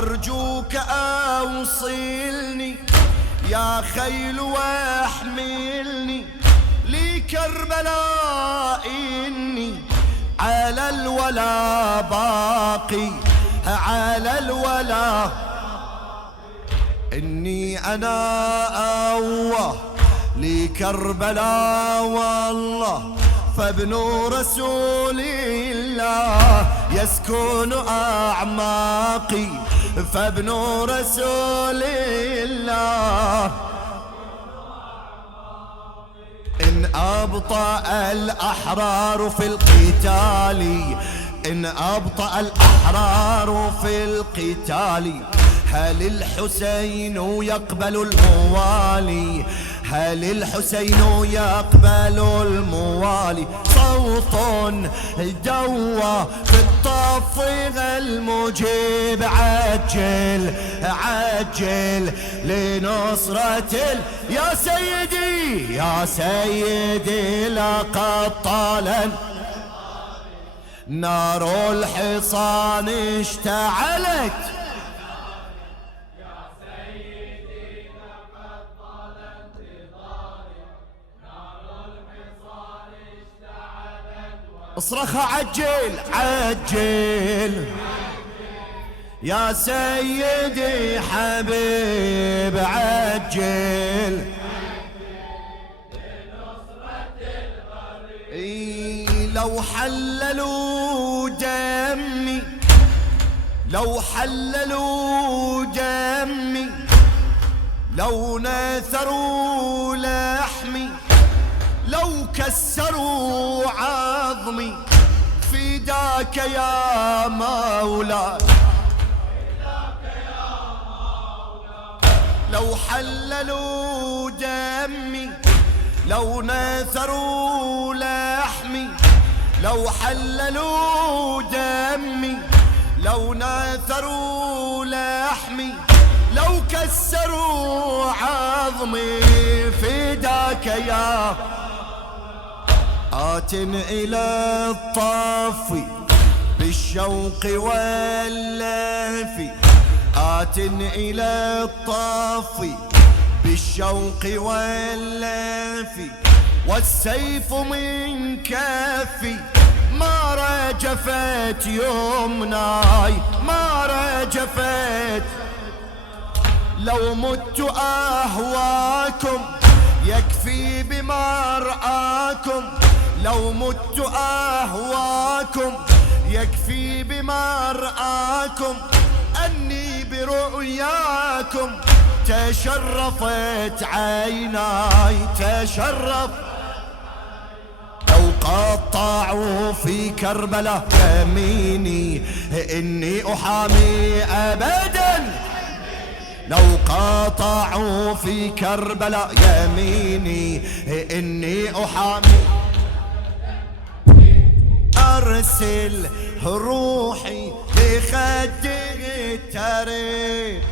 أرجوك أوصلني يا خيل واحملني لكربلاء، إني على الولا باقي، على الولا إني أنا أوه لكربلاء والله، فابن رسول الله يسكن أعماقي، فابن رسول الله. إن أبطأ الأحرار في القتال، إن أبطأ الأحرار في القتال، هل الحسين يقبل الموالي؟ هل الحسين يقبل الموالي؟ صوت دوى في الطف المجيب، عجل عجل لنصرة يا سيدي يا سيدي، لقد طال نار الحصان اشتعلت، اصرخها عجل عجل يا سيدي حبيب، عجل لو حللوا دمي، لو حللوا دمي، لو نثروا لحمي، لو كسروا عظمي، فداك يا مولاي، لو حللوا دمي، لو نثروا لحمي، لو حللوا دمي، لو نثروا لحمي، لو كسروا عظمي، فداك يا آت إلى الطف بالشوق واللهف، آت إلى الطف بالشوق واللهف، والسيف من كفي ما رجفت يمناي، ما رجفت. لو مت أهواكم يكفي بمرآكم، لو مت أهواكم يكفي بمرآكم، أني برؤياكم تشرفت عيناي، تشرف. لو قطعوا في كربلاء يميني إني أحامي أبدا، لو قطعوا في كربلاء يميني إني أحامي، أرسل روحي لخد التاريخ،